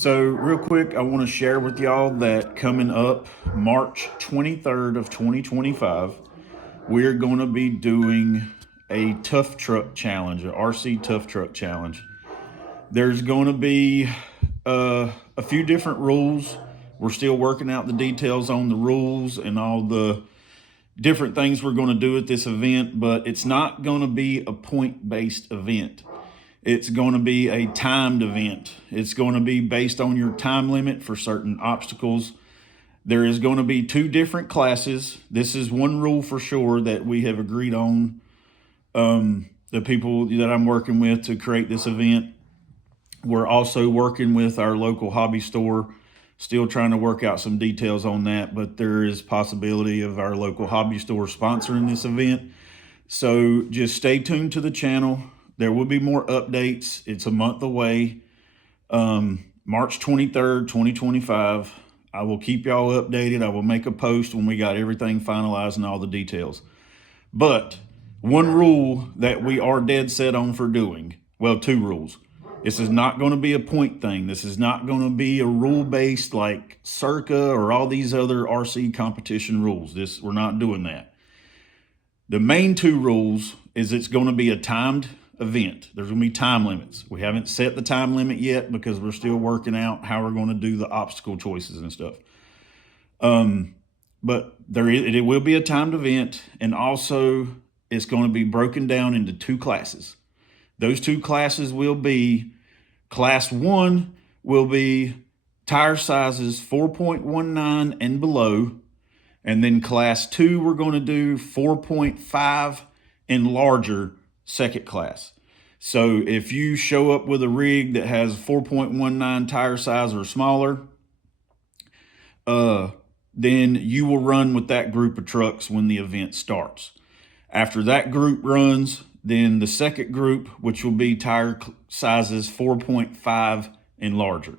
So real quick, I want to share with y'all that coming up March 23rd of 2025, we're going to be doing a tough truck challenge, an RC tough truck challenge. There's going to be a few different rules. We're still working out the details on the rules and all the different things we're going to do at this event, but it's not going to be a point-based event. It's going to be a timed event. It's going to be based on your time limit for certain obstacles. There is going to be 2 different classes. This is one rule for sure that we have agreed on, the people that I'm working with to create this event. We're also working with our local hobby store, still trying to work out some details on that, but there is possibility of our local hobby store sponsoring this event. So just stay tuned to the channel. There will be more updates. It's a month away. March 23rd, 2025. I will keep y'all updated. I will make a post when we got everything finalized and all the details. But one rule that we are dead set on for doing, well, 2 rules. This is not going to be a point thing. This is not going to be a rule-based like Circa or all these other RC competition rules. We're not doing that. The main 2 rules is it's going to be a timed event. There's going to be time limits. We haven't set the time limit yet because we're still working out how we're going to do the obstacle choices and stuff. But it will be a timed event, and also it's going to be broken down into 2 classes. Those 2 classes will be, class 1 will be tire sizes 4.19 and below, and then class 2 we're going to do 4.5 and larger, second class. So if you show up with a rig that has 4.19 tire size or smaller, then you will run with that group of trucks when the event starts. After that group runs, then the second group, which will be tire sizes 4.5 and larger.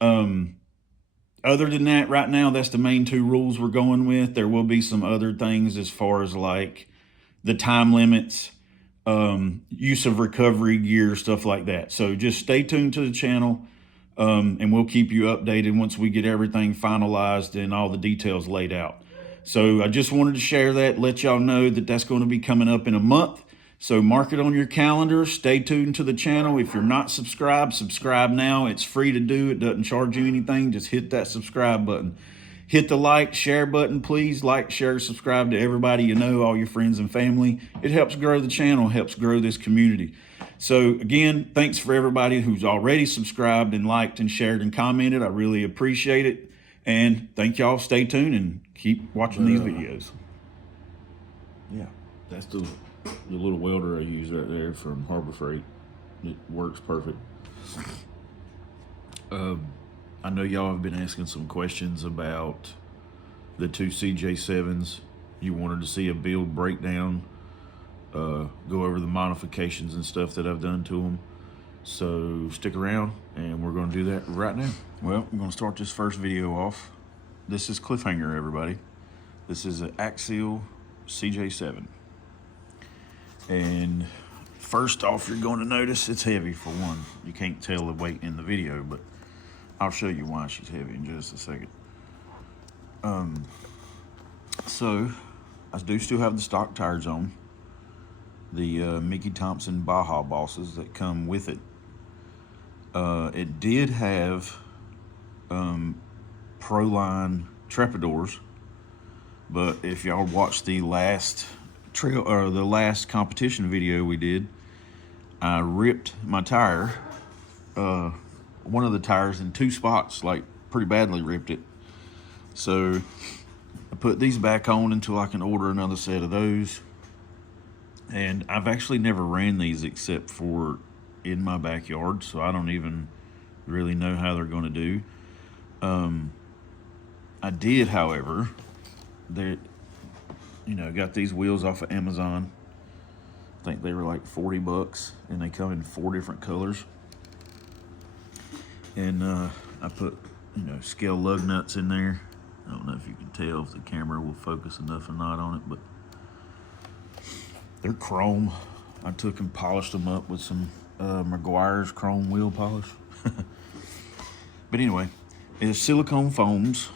Other than that, right now, that's the main 2 rules we're going with. There will be some other things as far as like the time limits, use of recovery gear, stuff like that. So just stay tuned to the channel, and we'll keep you updated once we get everything finalized and all the details laid out. So I just wanted to share that, let y'all know that that's going to be coming up in a month. So mark it on your calendar. Stay tuned to the channel. If you're not subscribed, subscribe now. It's free to do. It doesn't charge you anything. Just hit that subscribe button. Hit the like, share button, please. Like, share, subscribe to everybody you know, all your friends and family. It helps grow the channel, helps grow this community. So again, thanks for everybody who's already subscribed and liked and shared and commented. I really appreciate it. And thank y'all. Stay tuned and keep watching these videos. Yeah, that's the little welder I use right there from Harbor Freight. It works perfect. I know y'all have been asking some questions about the 2 CJ7s. You wanted to see a build breakdown, go over the modifications and stuff that I've done to them. So stick around and we're going to do that right now. Well, I'm going to start this first video off. This is Cliffhanger, everybody. This is an Axial CJ7. And first off, you're going to notice it's heavy for one. You can't tell the weight in the video, but I'll show you why she's heavy in just a second. So I do still have the stock tires on, the Mickey Thompson Baja Bosses that come with it. It did have Proline Trepadors, but if y'all watched the last the last competition video we did, I ripped my tire, one of the tires in 2 spots, like pretty badly ripped it. So I put these back on until I can order another set of those. And I've actually never ran these except for in my backyard, so I don't even really know how they're going to do. I did, however, got these wheels off of Amazon. I think they were like $40, and they come in 4 different colors. And I put, scale lug nuts in there. I don't know if you can tell if the camera will focus enough or not on it, but they're chrome. I took and polished them up with some Meguiar's chrome wheel polish. But anyway, it's silicone foams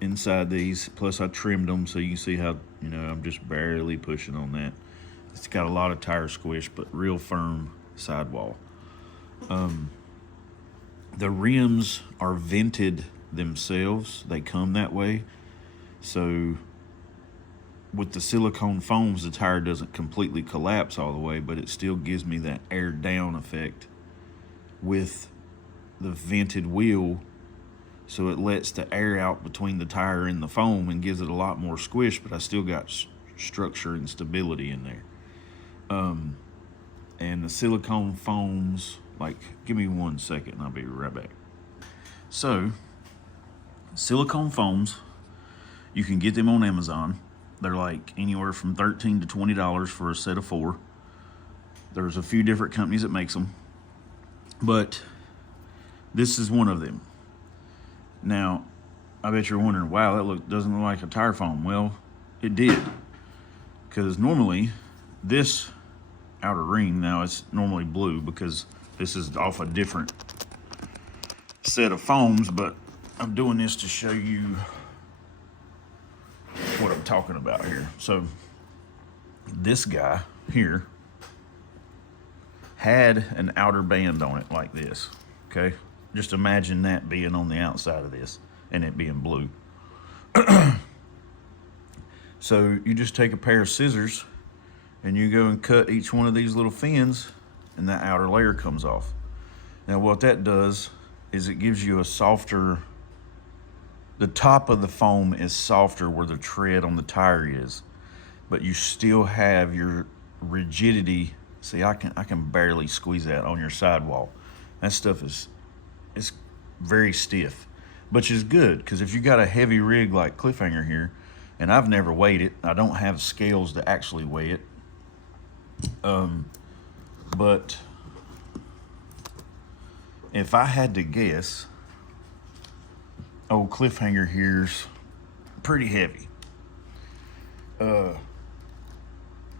inside these. Plus I trimmed them so you can see how, I'm just barely pushing on that. It's got a lot of tire squish, but real firm sidewall. The rims are vented themselves. They come that way. So with the silicone foams, the tire doesn't completely collapse all the way, but it still gives me that air down effect with the vented wheel. So it lets the air out between the tire and the foam and gives it a lot more squish, but I still got structure and stability in there. And the silicone foams, give me 1 second and I'll be right back. So, silicone foams, you can get them on Amazon. They're like anywhere from $13 to $20 for a set of 4. There's a few different companies that makes them, but this is one of them. Now, I bet you're wondering, wow, that doesn't look like a tire foam. Well, it did, because normally this outer ring, now it's normally blue because this is off a different set of foams, but I'm doing this to show you what I'm talking about here. So this guy here had an outer band on it like this, okay? Just imagine that being on the outside of this and it being blue. So you just take a pair of scissors and you go and cut each one of these little fins and that outer layer comes off. Now what that does is it gives you a softer, the top of the foam is softer where the tread on the tire is, but you still have your rigidity. See, I can barely squeeze that on your sidewall. That stuff it's very stiff, which is good, because if you got a heavy rig like Cliffhanger here, and I've never weighed it, I don't have scales to actually weigh it, but if I had to guess, old Cliffhanger here's pretty heavy.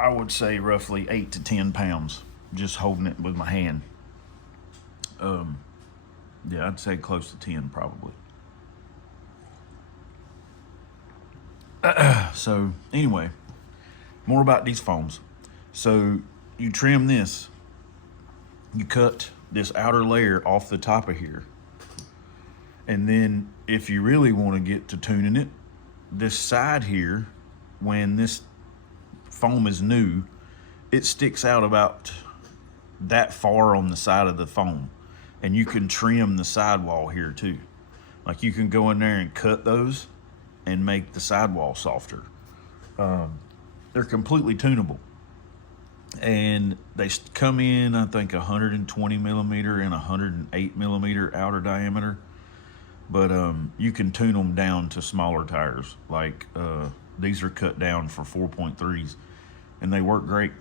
I would say roughly 8 to 10 pounds, just holding it with my hand. Yeah, I'd say close to 10 probably. So anyway, more about these foams. So you trim this, you cut this outer layer off the top of here, and then if you really want to get to tuning it, this side here, when this foam is new, it sticks out about that far on the side of the foam, and you can trim the sidewall here too. Like you can go in there and cut those and make the sidewall softer. They're completely tunable, and they come in, I think, 120 millimeter and 108 millimeter outer diameter, but you can tune them down to smaller tires. Like these are cut down for 4.3s, and they work great.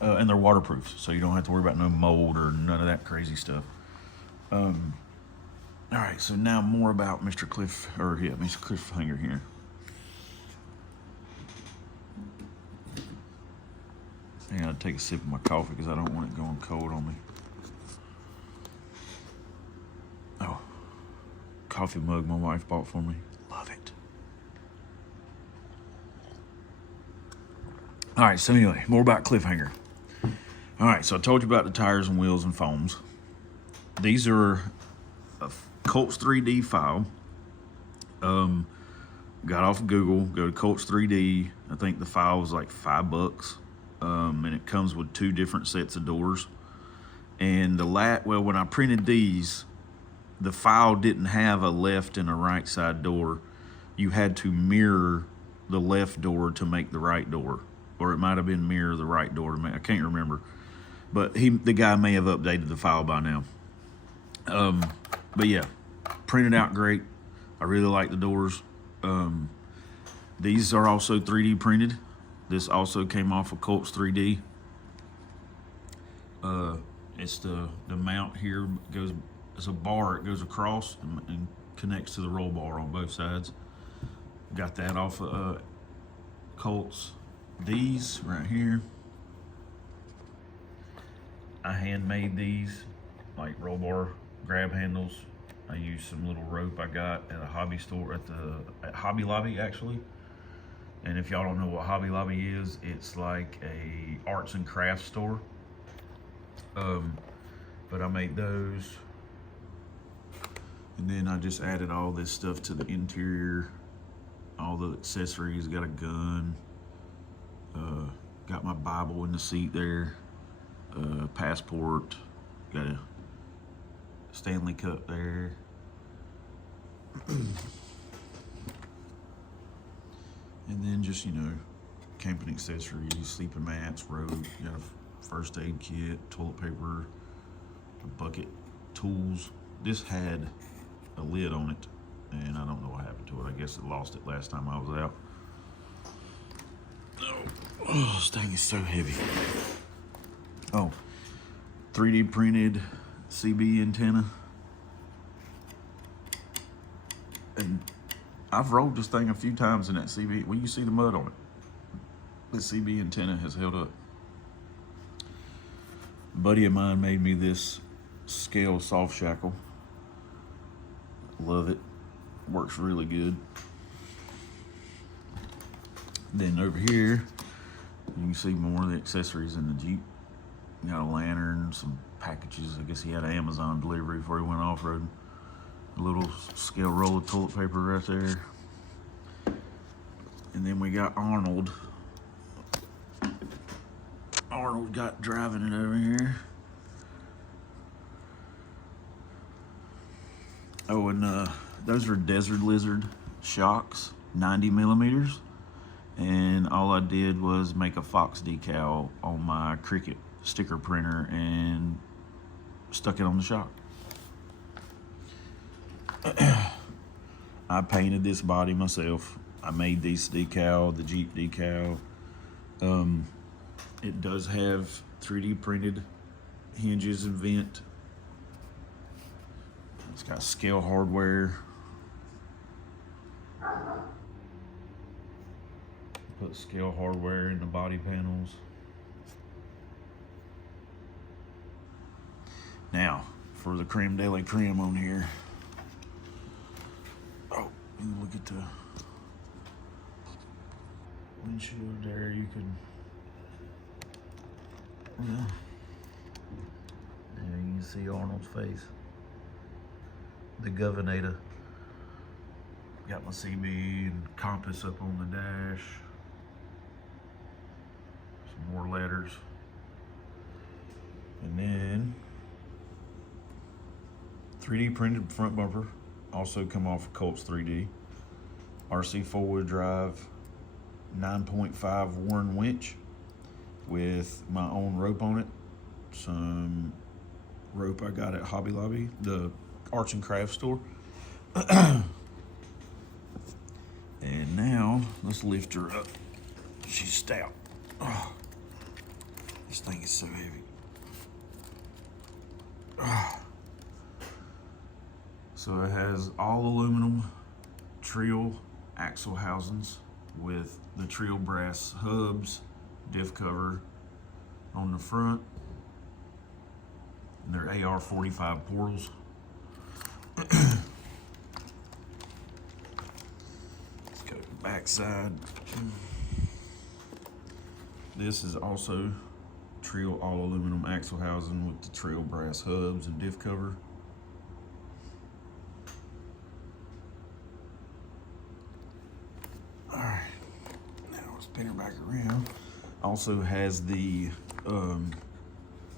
And they're waterproof, so you don't have to worry about no mold or none of that crazy stuff. All right, so now more about Mr. Cliffhanger here. I gotta take a sip of my coffee because I don't want it going cold on me. Oh, coffee mug my wife bought for me. Love it. All right, so anyway, more about Cliffhanger. All right, so I told you about the tires and wheels and foams. These are a Colts 3D file. Got off of Google, go to Colts 3D. I think the file was like $5. And it comes with 2 different sets of doors. And when I printed these, the file didn't have a left and a right side door. You had to mirror the left door to make the right door. Or it might have been mirror the right door to make, I can't remember. But the guy may have updated the file by now. But yeah, printed out great. I really like the doors. These are also 3D printed. This also came off of Colts 3D. It's the mount here goes, it's a bar, it goes across and connects to the roll bar on both sides. Got that off of Colts. These right here, I handmade these, like roll bar grab handles. I used some little rope I got at a hobby store at Hobby Lobby actually. And if y'all don't know what Hobby Lobby is, it's like a arts and crafts store. But I made those. And then I just added all this stuff to the interior, all the accessories. Got a gun, got my Bible in the seat there, passport, got a Stanley Cup there. And then just, you know, camping accessories, sleeping mats, rope, got a first aid kit, toilet paper, a bucket, tools. This had a lid on it, and I don't know what happened to it. I guess it lost it last time I was out. Oh, this thing is so heavy. Oh, 3D printed CB antenna. And I've rolled this thing a few times in that CB. Well, you see the mud on it. The CB antenna has held up. A buddy of mine made me this scale soft shackle. Love it. Works really good. Then over here, you can see more of the accessories in the Jeep. Got a lantern, some packages. I guess he had an Amazon delivery before he went off-roading. A little scale roll of toilet paper right there. And then we got Arnold. Arnold got driving it over here. Oh, and those are Desert Lizard shocks, 90 millimeters. And all I did was make a Fox decal on my Cricut sticker printer and stuck it on the shock. I painted this body myself. I made this decal, the Jeep decal. It does have 3D printed hinges and vent. It's got scale hardware. Put scale hardware in the body panels. Now, for the creme de la creme on here. Oh, and look at the windshield there. You can, yeah. There you can see Arnold's face. The Governator. Got my CB and compass up on the dash. Some more letters. And then 3D printed front bumper. Also come off of Colts 3D. RC 4-wheel drive, 9.5 Warren winch with my own rope on it. Some rope I got at Hobby Lobby, the arts and crafts store. And now let's lift her up. She's stout. Oh, this thing is so heavy. Oh. So it has all aluminum Trill axle housings with the Trill brass hubs, diff cover on the front, and they're AR-45 portals. Let's go to the back side. This is also Trill all aluminum axle housing with the Trill brass hubs and diff cover. Alright, now let's spin her back around. Also has the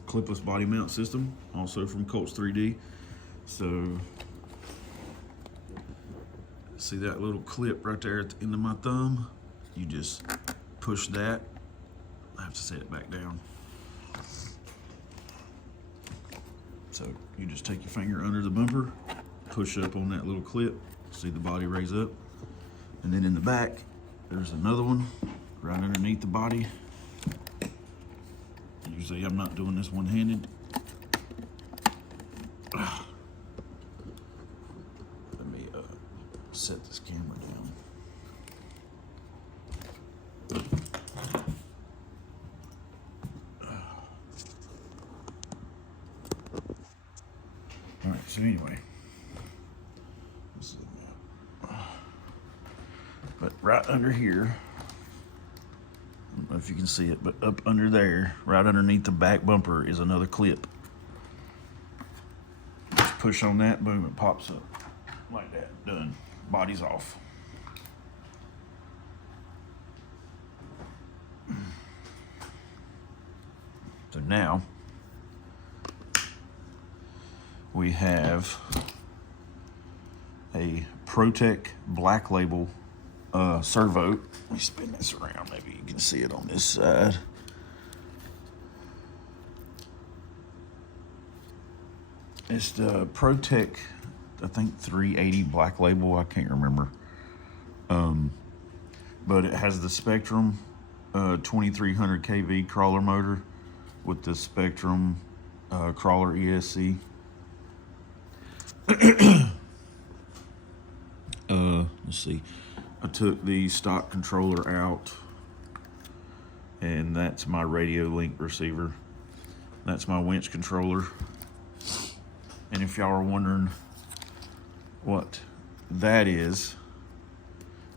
clipless body mount system, also from Colts 3D. So, see that little clip right there at the end of my thumb? You just push that. I have to set it back down. So you just take your finger under the bumper, push up on that little clip, see the body raise up. And then in the back, there's another one right underneath the body. Usually I'm not doing this one-handed. Let me set this camera down. All right, So anyway, but right under here, I don't know if you can see it, but up under there, right underneath the back bumper is another clip. Just push on that, boom, it pops up. Like that, done. Body's off. So now, we have a Protec Black Label servo. Let me spin this around, maybe you can see it on this side. It's the Protec, I think 380 Black Label, I can't remember. But it has the Spectrum 2300 kV crawler motor with the Spectrum crawler ESC. Let's see. I took the stock controller out, and that's my radio link receiver. That's my winch controller. And if y'all are wondering what that is,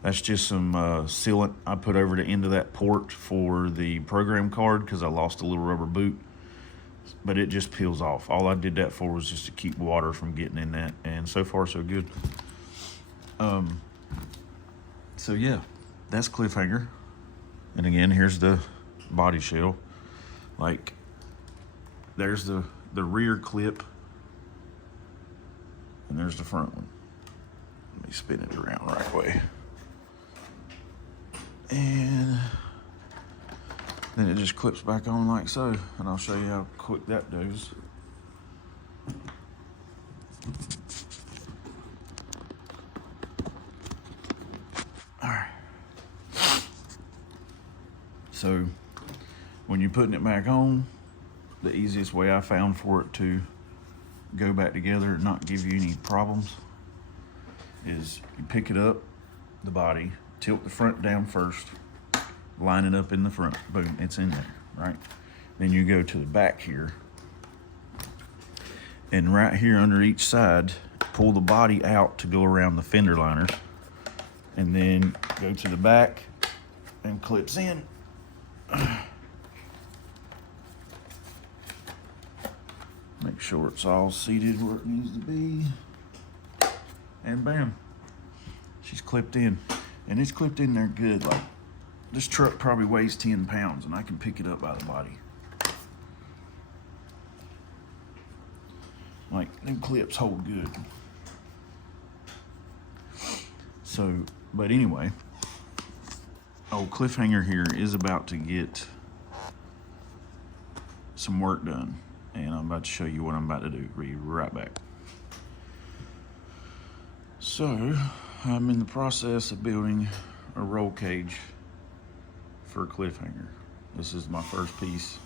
that's just some sealant I put over the end of that port for the program card because I lost a little rubber boot, but it just peels off. All I did that for was just to keep water from getting in that, and so far so good. So yeah, that's Cliffhanger. And again, here's the body shell. Like, there's the rear clip, and there's the front one. Let me spin it around right way. And then it just clips back on like so, and I'll show you how quick that goes. All right. So when you're putting it back on, the easiest way I found for it to go back together and not give you any problems is you pick it up, the body, tilt the front down first, line it up in the front, boom, it's in there, right? Then you go to the back here, and right here under each side, pull the body out to go around the fender liners, and then go to the back and clips in. Make sure it's all seated where it needs to be, and bam, she's clipped in. And it's clipped in there good. Like, this truck probably weighs 10 pounds, and I can pick it up by the body. Like, them clips hold good. So, but anyway, old Cliffhanger here is about to get some work done, and I'm about to show you what I'm about to do. Be right back. So, I'm in the process of building a roll cage for Cliffhanger. This is my first piece.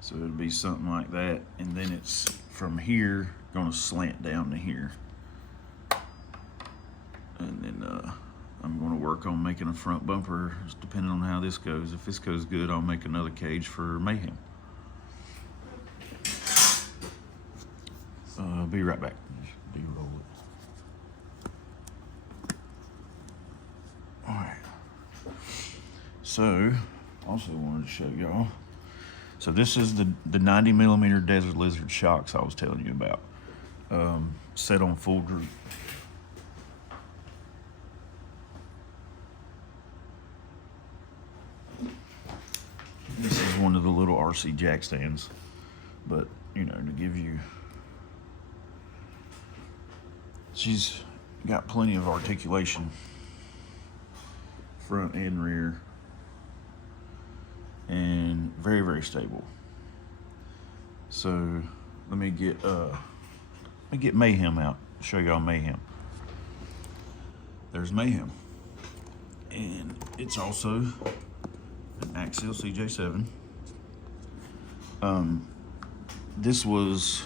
So it'll be something like that, and then it's from here gonna slant down to here. And then I'm gonna work on making a front bumper, just depending on how this goes. If this goes good, I'll make another cage for Mayhem. Be right back. De-roll it. All right. So, also wanted to show y'all. So this is the 90 millimeter Desert Lizard shocks I was telling you about. Set on full droop. This is one of the little RC jack stands, but you know, to give you, she's got plenty of articulation, front and rear, and very, very stable. So let me get Mayhem out, show y'all Mayhem. There's Mayhem, and it's also an Axial CJ7. This was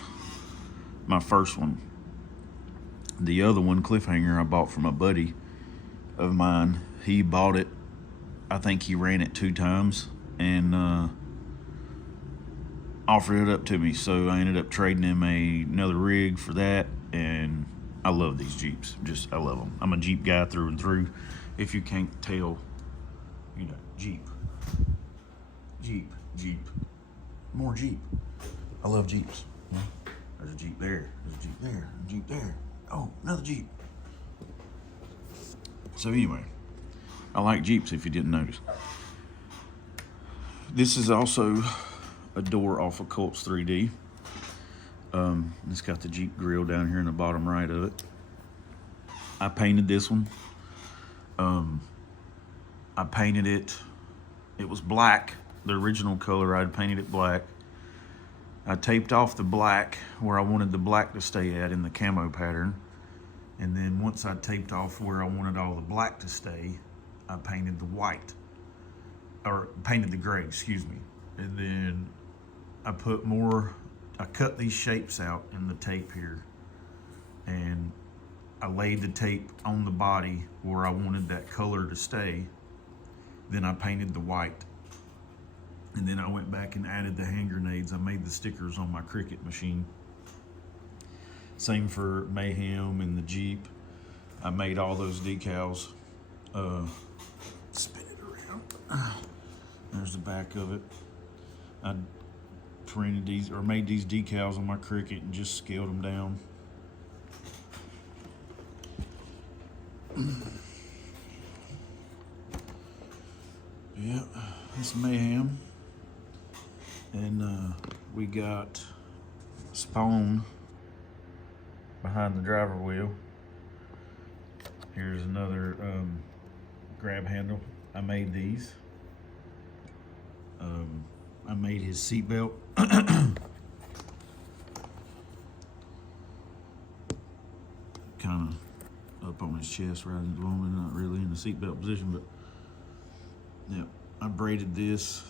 my first one. The other one, Cliffhanger, I bought from a buddy of mine. He bought it, I think he ran it 2 times, and offered it up to me. So I ended up trading him another rig for that, and I love these Jeeps. I love them. I'm a Jeep guy through and through. If you can't tell, you know, Jeep, more Jeep. I love Jeeps. There's a Jeep there. There's a Jeep there. A Jeep there. Oh, another Jeep. So anyway, I like Jeeps if you didn't notice. This is also a door off of Colts 3D. It's got the Jeep grill down here in the bottom right of it. I painted this one. I painted it. It was black. The original color, I'd painted it black. I taped off the black where I wanted the black to stay at in the camo pattern. And then once I taped off where I wanted all the black to stay, I painted the white, or painted the gray, excuse me. And then I cut these shapes out in the tape here, and I laid the tape on the body where I wanted that color to stay. Then I painted the white. And then I went back and added the hand grenades. I made the stickers on my Cricut machine. Same for Mayhem and the Jeep. I made all those decals. Spin it around. There's the back of it. I printed these, or made these decals on my Cricut and just scaled them down. Yep, it's Mayhem. And we got Spawn behind the driver wheel. Here's another grab handle. I made these. I made his seatbelt. Kind of up on his chest right at the moment, not really in the seatbelt position, but yeah, I braided this.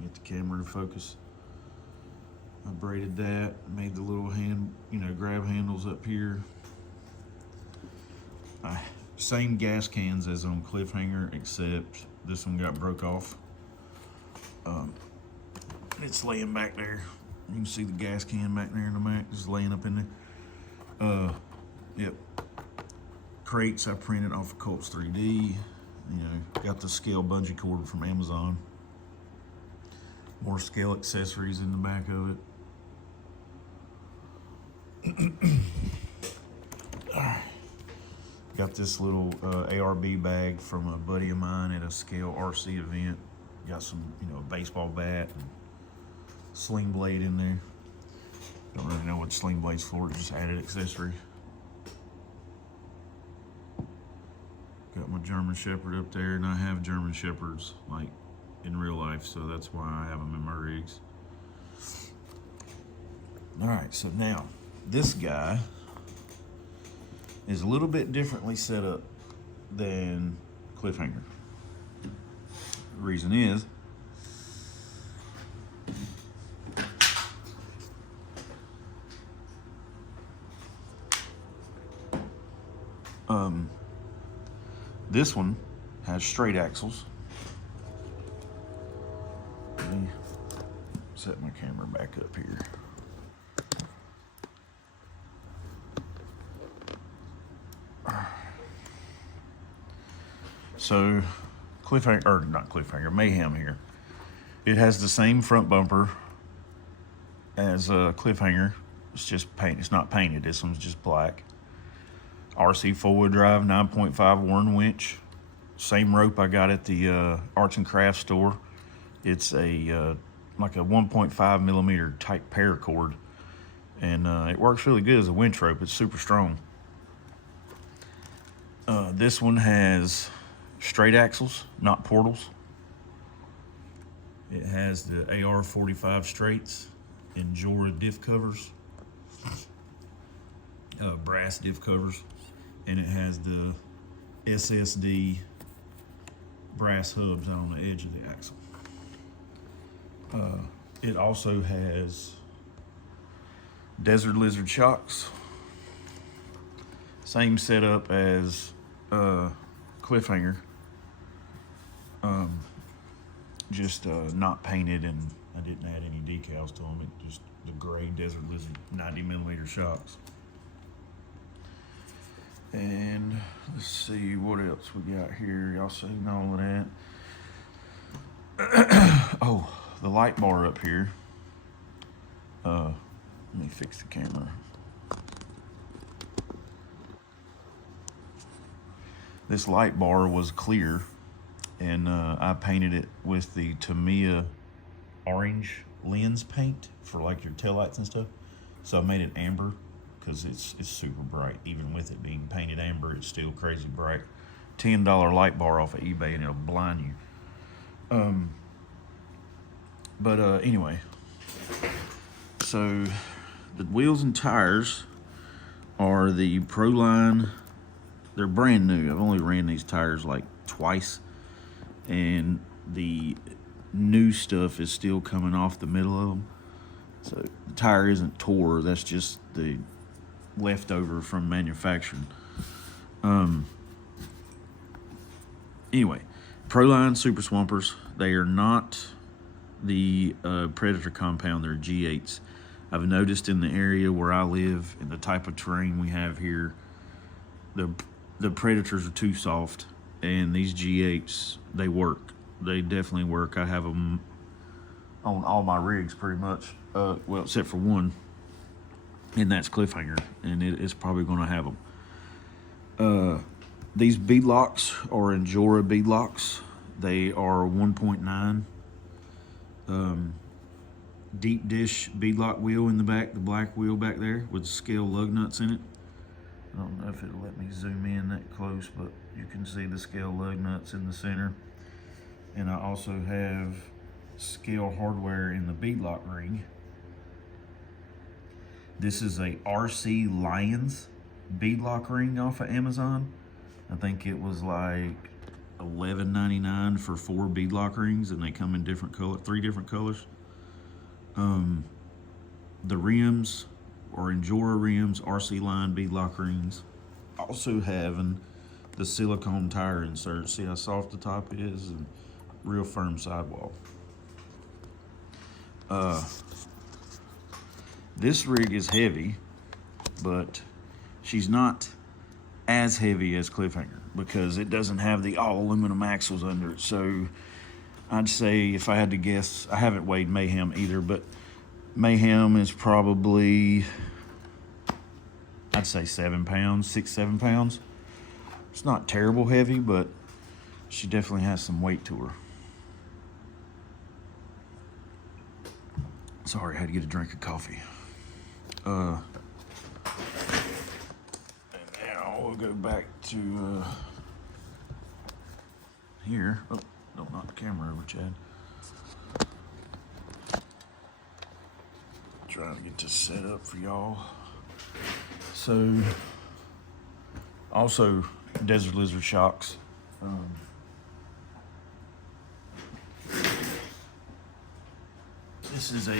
Get the camera to focus. I braided that, made the little grab handles up here. Same gas cans as on Cliffhanger, except this one got broke off. It's laying back there. You can see the gas can back there in the back, just laying up in there. Yep. Crates I printed off of Colts 3D. Got the scale bungee cord from Amazon. More scale accessories in the back of it. Got this little ARB bag from a buddy of mine at a scale RC event. Got some, a baseball bat and sling blade in there. Don't really know what sling blade's for, it's just added accessory. Got my German Shepherd up there, and I have German Shepherds like in real life, so that's why I have them in my rigs. All right, so now this guy is a little bit differently set up than Cliffhanger. The reason is this one has straight axles. Let me set my camera back up here. So Cliffhanger, or not Cliffhanger, Mayhem here. It has the same front bumper as Cliffhanger. It's just paint. It's not painted. This one's just black. RC four-wheel drive, 9.5 Warren winch. Same rope I got at the Arts and Crafts store. It's a like a 1.5 millimeter type paracord, and it works really good as a winch rope. It's super strong. This one has straight axles, not portals. It has the AR-45 straights and Jora diff covers, brass diff covers, and it has the SSD brass hubs out on the edge of the axle. It also has Desert Lizard shocks. Same setup as Cliffhanger. Just not painted, and I didn't add any decals to them. It just the gray Desert Lizard 90mm shocks. And let's see what else we got here. Y'all seen all of that? Oh, the light bar up here. Let me fix the camera. This light bar was clear, and I painted it with the Tamiya orange lens paint for like your taillights and stuff. So I made it amber because it's super bright. Even with it being painted amber, it's still crazy bright. $10 light bar off of eBay, and it'll blind you. Anyway, so the wheels and tires are the Proline. They're brand new. I've only ran these tires like twice, and the new stuff is still coming off the middle of them. So the tire isn't tore. That's just the leftover from manufacturing. Anyway, Proline Super Swampers. They are not the Predator compound. They're G8s. I've noticed in the area where I live and the type of terrain we have here, the Predators are too soft, and these G8s, they work. They definitely work. I have them on all my rigs pretty much, well, except for one, and that's Cliffhanger, and it's probably going to have them. These bead locks are Injora bead locks. They are 1.9 deep dish beadlock wheel in the back, the black wheel back there with scale lug nuts in it. I don't know if it'll let me zoom in that close, but you can see the scale lug nuts in the center. And I also have scale hardware in the beadlock ring. This is a RC Lions beadlock ring off of Amazon. I think it was like $11.99 for 4 beadlock rings, and they come in different color, 3 different colors. The rims are Injora rims, RC Line beadlock rings. Also having the silicone tire insert. See how soft the top is, and real firm sidewall. This rig is heavy, but she's not as heavy as Cliffhanger because it doesn't have the all aluminum axles under it. So I'd say, if I had to guess, I haven't weighed Mayhem either, but Mayhem is probably, I'd say 7 pounds, 6-7 pounds. It's not terrible heavy, but she definitely has some weight to her. Sorry, I had to get a drink of coffee. And now we'll go back to here. Oh, don't knock the camera over, Chad. Trying to get this set up for y'all. So, also Desert Lizard shocks. This is a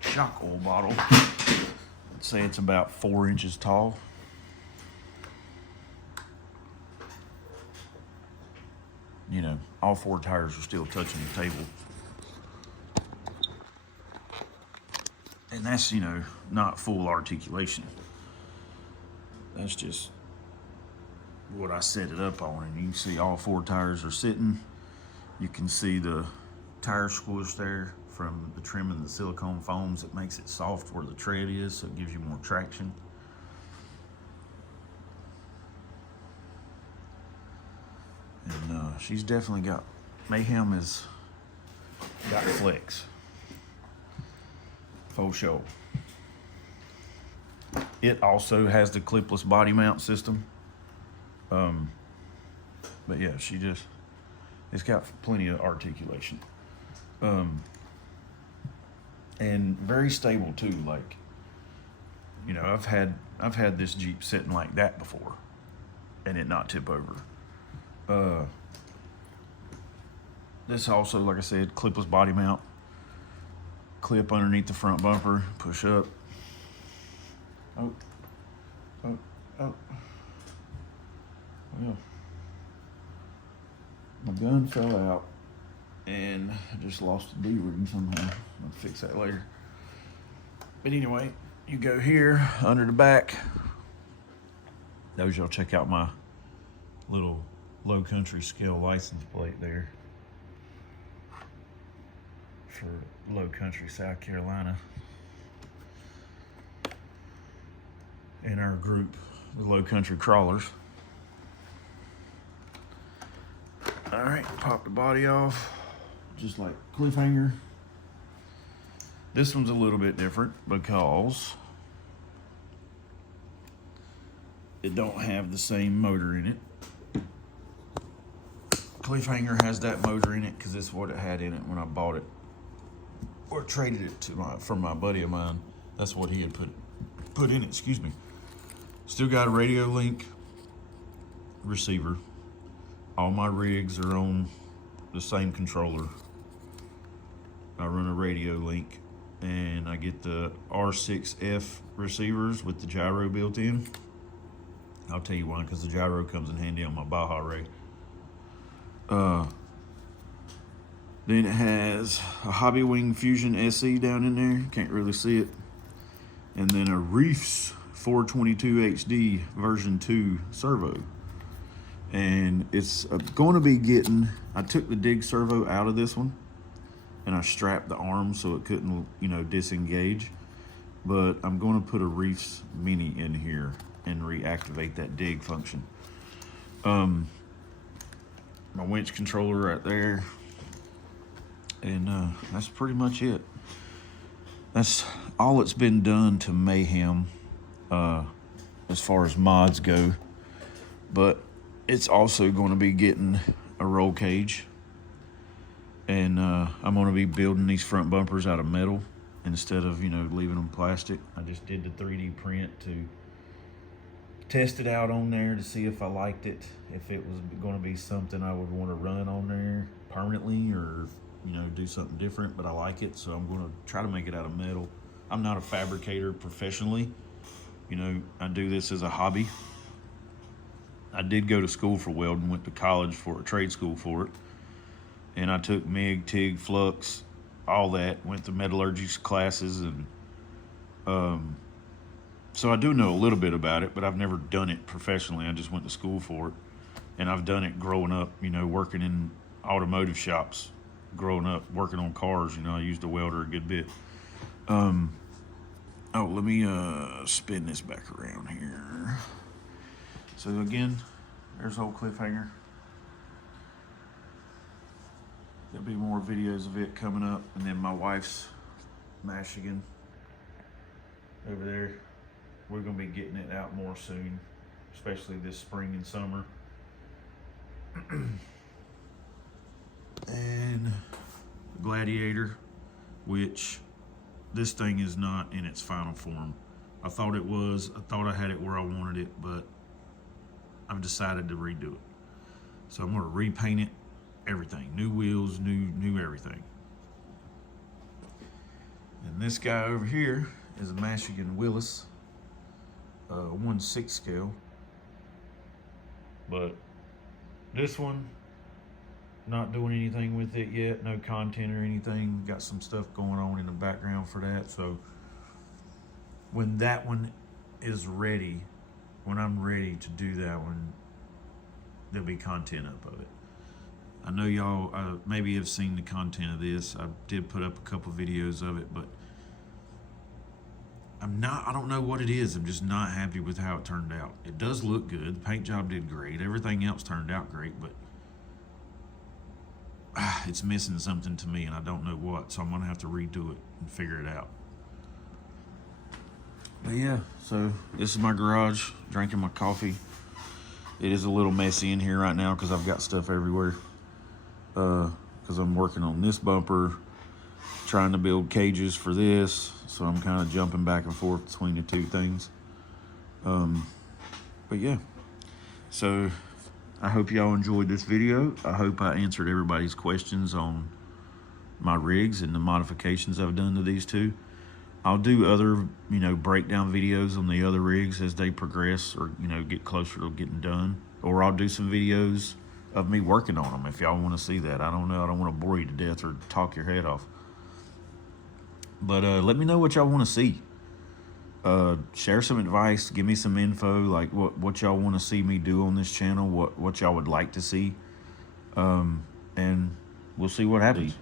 shock oil bottle. Let's say it's about 4 inches tall. You know, all 4 tires are still touching the table. And that's, you know, not full articulation. That's just what I set it up on. And you can see all 4 tires are sitting. You can see the tire squish there from the trim and the silicone foams. It makes it soft where the tread is, so it gives you more traction. And she's definitely got, Mayhem has got flex. For sure. It also has the clipless body mount system. But yeah, it's got plenty of articulation. And very stable too. Like, you know, I've had this Jeep sitting like that before and it not tip over. This also, like I said, clipless body mount. Clip underneath the front bumper, push up. Oh. Well, my gun fell out and I just lost the D-ring somehow. I'll fix that later. But anyway, you go here under the back. Those y'all check out my little Low Country scale license plate there for Low Country, South Carolina. And our group, the Low Country Crawlers. All right, pop the body off, just like Cliffhanger. This one's a little bit different because it don't have the same motor in it. Cliffhanger has that motor in it because it's what it had in it when I bought it or traded it to from my buddy of mine. That's what he had put in it. Excuse me. Still got a radio link receiver. All my rigs are on the same controller. I run a radio link and I get the R6F receivers with the gyro built in. I'll tell you why, because the gyro comes in handy on my Baja rig. Then it has a Hobby Wing Fusion SE down in there. Can't really see it. And then a Reefs 422 HD version 2 servo. And it's going to be getting, I took the dig servo out of this one and I strapped the arm so it couldn't, disengage. But I'm going to put a Reefs Mini in here and reactivate that dig function. My winch controller right there. And that's pretty much it. That's all that's been done to Mayhem as far as mods go. But it's also going to be getting a roll cage. And I'm going to be building these front bumpers out of metal instead of, leaving them plastic. I just did the 3D print to test it out on there to see if I liked it, if it was going to be something I would want to run on there permanently or, do something different, but I like it, so I'm going to try to make it out of metal. I'm not a fabricator professionally. I do this as a hobby. I did go to school for welding, went to college for a trade school for it. And I took MIG, TIG, flux, all that, went to metallurgy classes. And so I do know a little bit about it, but I've never done it professionally. I just went to school for it. And I've done it growing up, working in automotive shops, growing up, working on cars. I used a welder a good bit. Let me spin this back around here. So again, there's old Cliffhanger. There'll be more videos of it coming up. And then my wife's Michigan over there. We're gonna be getting it out more soon, especially this spring and summer. And Gladiator, which this thing is not in its final form. I thought it was. I thought I had it where I wanted it, but I've decided to redo it. So I'm gonna repaint it, everything. New wheels, new everything. And this guy over here is a Michigan Willis 1/6 scale. But this one, not doing anything with it yet, no content or anything. Got some stuff going on in the background for that. So when that one is ready, when I'm ready to do that one, there'll be content up of it. I know y'all maybe have seen the content of this. I did put up a couple videos of it, but I don't know what it is. I'm just not happy with how it turned out. It does look good. The paint job did great. Everything else turned out great, but it's missing something to me, and I don't know what, so I'm gonna have to redo it and figure it out. But yeah, so this is my garage, drinking my coffee. It is a little messy in here right now because I've got stuff everywhere. Because I'm working on this bumper, trying to build cages for this, so I'm kind of jumping back and forth between the two things. But yeah, so I hope y'all enjoyed this video. I hope I answered everybody's questions on my rigs and the modifications I've done to these two. I'll do other, breakdown videos on the other rigs as they progress or, get closer to getting done. Or I'll do some videos of me working on them if y'all want to see that. I don't know. I don't want to bore you to death or talk your head off. But let me know what y'all want to see. Share some advice. Give me some info, like what y'all want to see me do on this channel. What y'all would like to see. And we'll see what happens.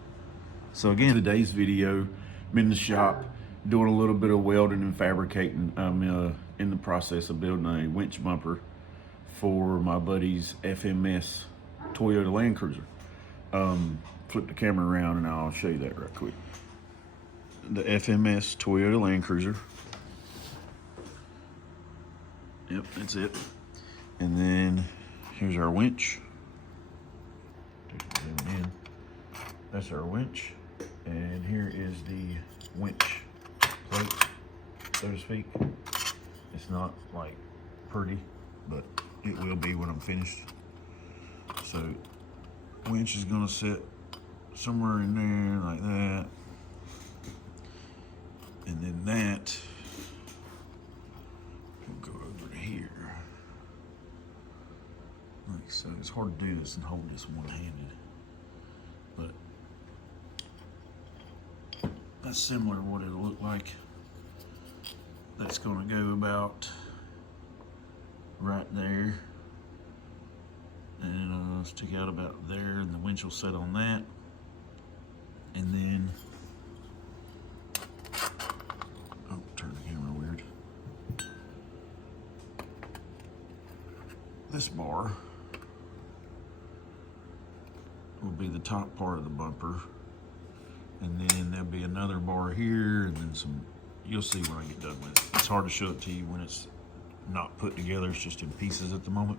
So again, today's video, I'm in the shop doing a little bit of welding and fabricating. I'm in the process of building a winch bumper for my buddy's FMS Toyota Land Cruiser. Flip the camera around and I'll show you that right quick. The FMS Toyota Land Cruiser. Yep, that's it. And then here's our winch. Zoom in. That's our winch. And here is the winch plate, so to speak. It's not like pretty, but it will be when I'm finished. So winch is gonna sit somewhere in there like that. And then that will go over to here. Like so. It's hard to do this and hold this one-handed. But that's similar to what it'll look like. That's gonna go about right there. And it'll stick out about there, and the winch will set on that. And then, oh, turn the camera weird. This bar will be the top part of the bumper. And then there'll be another bar here, and then some, you'll see when I get done with it. It's hard to show it to you when it's not put together, it's just in pieces at the moment.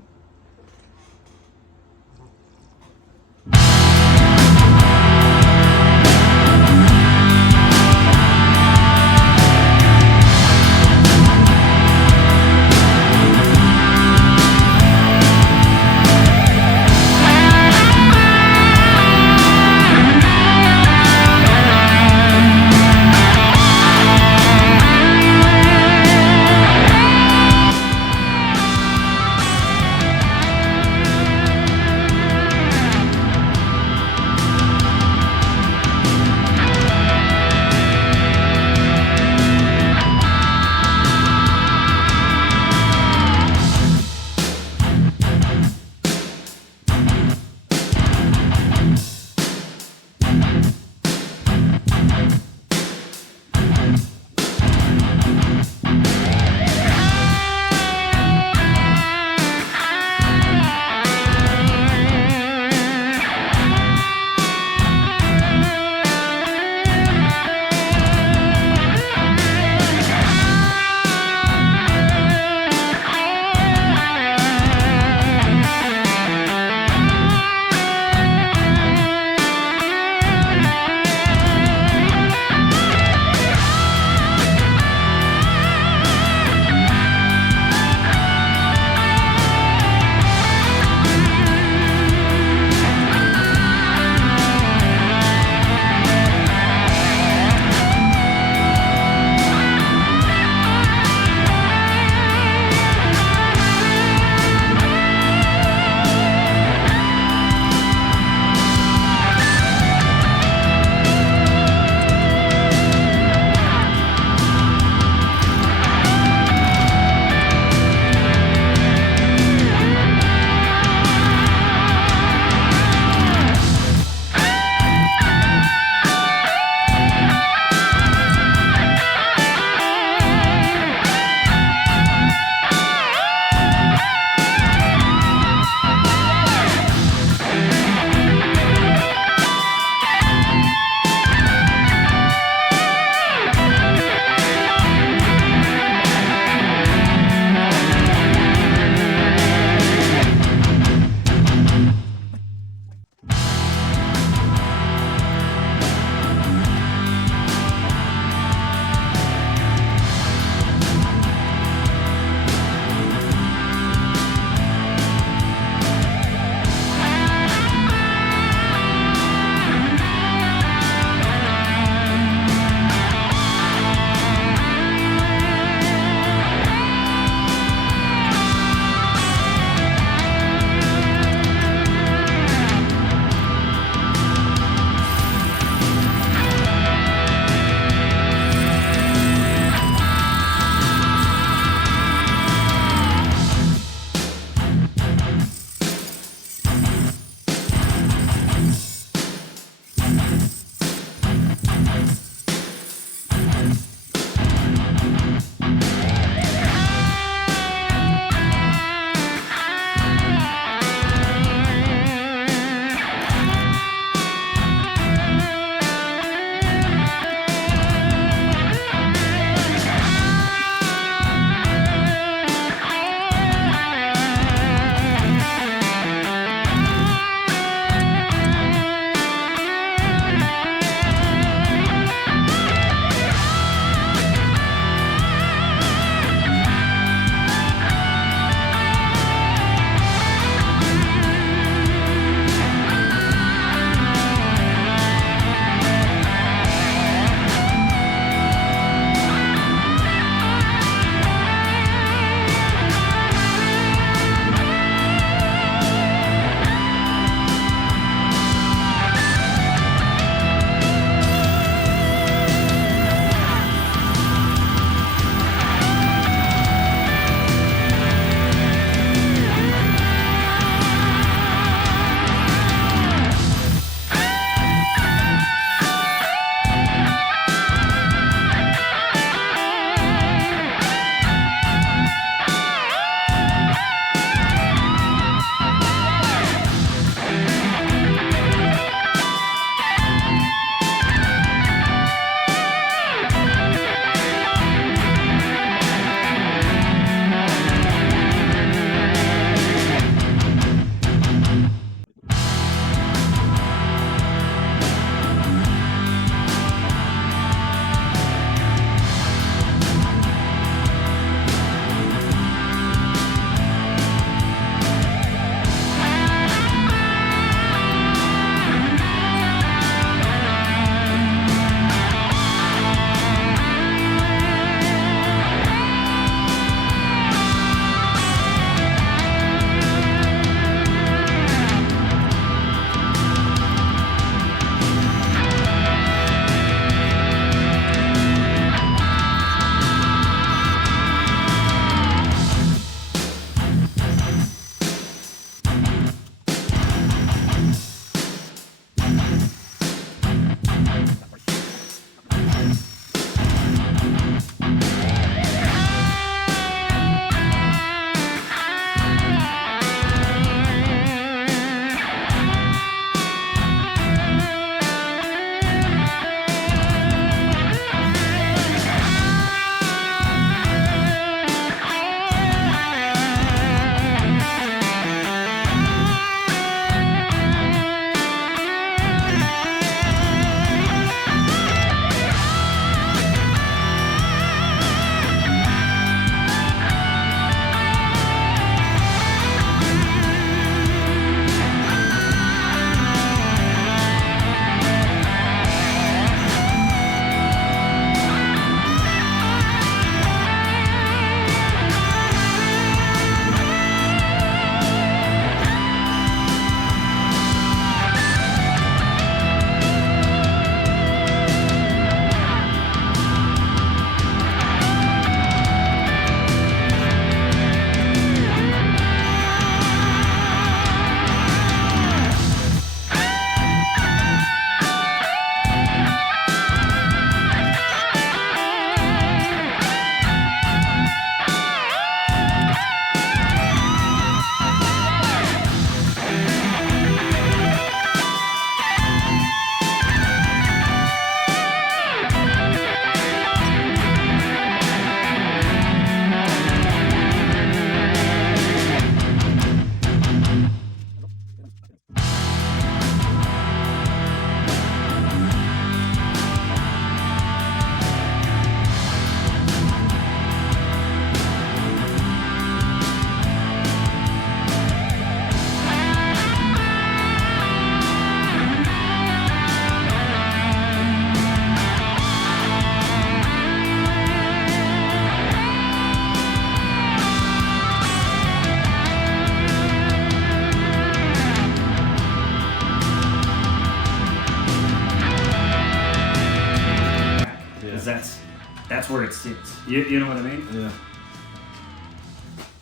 that's where it sits. You know what I mean? Yeah.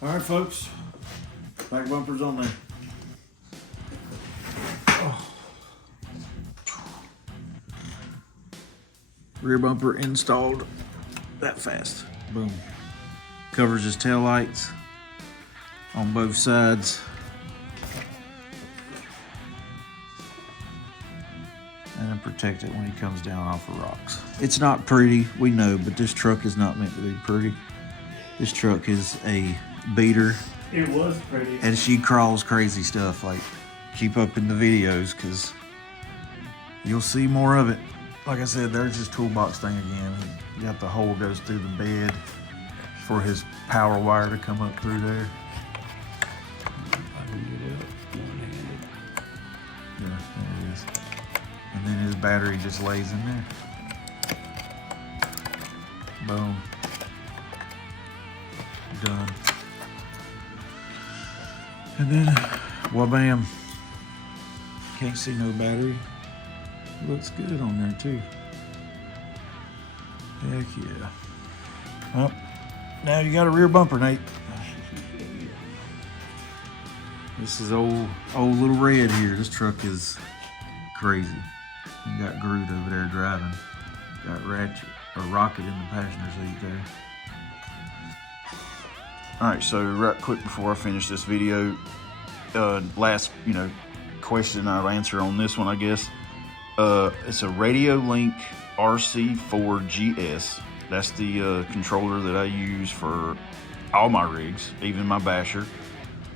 All right, folks. Back bumper's on there. Oh. Rear bumper installed that fast. Boom. Covers his tail lights on both sides. And then protect it when he comes down off the rocks. It's not pretty, we know, but this truck is not meant to be pretty. This truck is a beater. It was pretty. And she crawls crazy stuff. Like, keep up in the videos because you'll see more of it. Like I said, there's his toolbox thing again. You got the hole goes through the bed for his power wire to come up through there. I can get it one-handed. Yeah, there it is. And then his battery just lays in there. Boom. Done. And then, wha-bam. Can't see no battery. Looks good on there too. Heck yeah. Well, now you got a rear bumper, Nate. This is old little red here. This truck is crazy. You got Groot over there driving. Got Rocket in the passenger seat there. All right, so right quick before I finish this video, last question I'll answer on this one, I guess. It's a Radio Link RC4GS. That's the controller that I use for all my rigs, even my basher.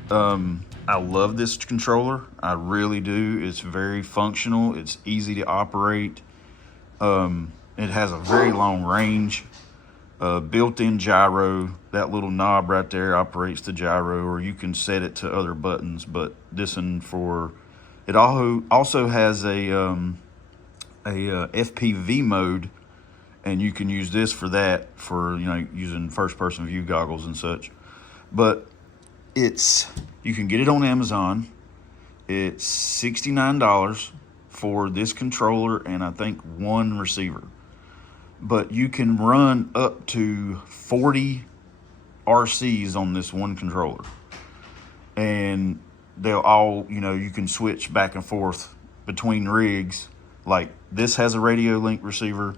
I love this controller. I really do. It's very functional. It's easy to operate. It has a very long range. Built-in gyro. That little knob right there operates the gyro, or you can set it to other buttons. But this one it also has a FPV mode, and you can use this for that, for using first-person view goggles and such. But you can get it on Amazon. It's $69 for this controller and I think one receiver. But you can run up to 40 RCs on this one controller. And they'll all, you can switch back and forth between rigs. Like this has a radio link receiver,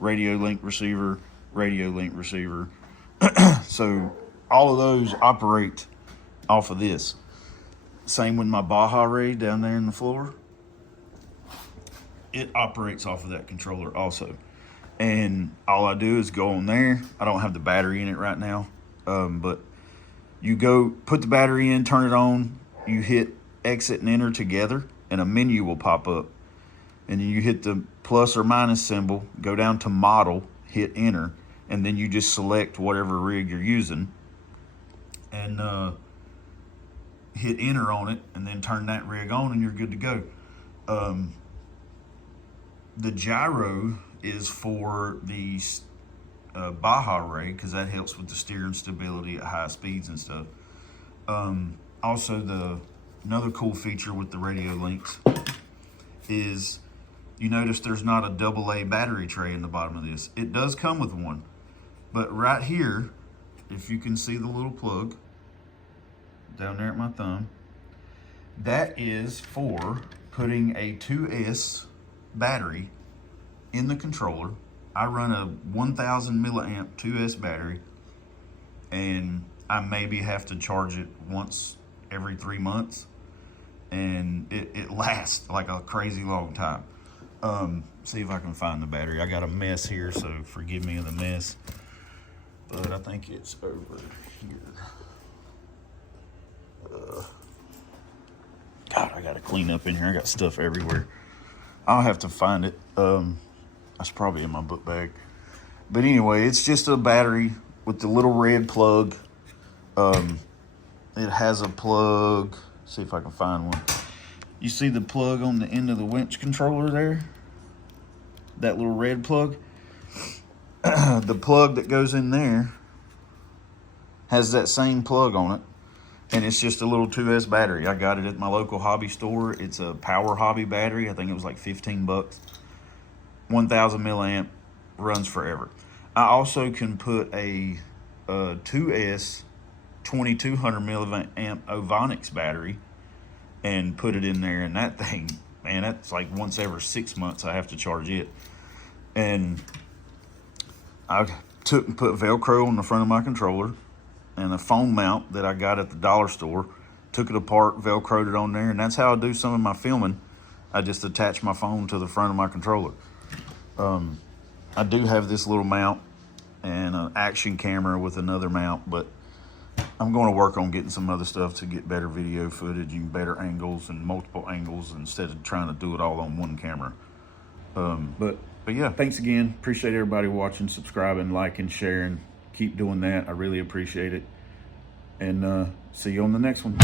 radio link receiver, radio link receiver. So all of those operate off of this. Same with my Baja rig down there in the floor. It operates off of that controller also. And all I do is go on there. I don't have the battery in it right now. But you go put the battery in, turn it on, you hit exit and enter together, and a menu will pop up. And then you hit the plus or minus symbol, go down to model, hit enter, and then you just select whatever rig you're using and hit enter on it, and then turn that rig on, and you're good to go. The gyro is for the Baja rig because that helps with the steering stability at high speeds and stuff. Also, another cool feature with the radio links is you notice there's not a AA battery tray in the bottom of this. It does come with one, but right here, if you can see the little plug down there at my thumb, that is for putting a 2S battery in the controller. I run a 1000 milliamp 2S battery, and I maybe have to charge it once every 3 months, and it lasts like a crazy long time. See if I can find the battery. I got a mess here, so forgive me of the mess, but I think it's over here. God, I gotta clean up in here. I got stuff everywhere. I'll have to find it. That's probably in my book bag. But anyway, it's just a battery with the little red plug. It has a plug. See if I can find one. You see the plug on the end of the winch controller there? That little red plug? The plug that goes in there has that same plug on it. And it's just a little 2S battery. I got it at my local hobby store. It's a Power Hobby battery. I think it was like 15 bucks. 1000 milliamp, runs forever. I also can put a 2S 2200 milliamp Ovonics battery and put it in there, and that thing, man, that's like once every 6 months I have to charge it. And I took and put Velcro on the front of my controller and a phone mount that I got at the dollar store. Took it apart, Velcroed it on there, and that's how I do some of my filming. I just attach my phone to the front of my controller. I do have this little mount and an action camera with another mount, but I'm going to work on getting some other stuff to get better video footage and better angles and multiple angles instead of trying to do it all on one camera. But yeah, thanks again. Appreciate everybody watching, subscribing, liking, sharing. Keep doing that. I really appreciate it. And see you on the next one.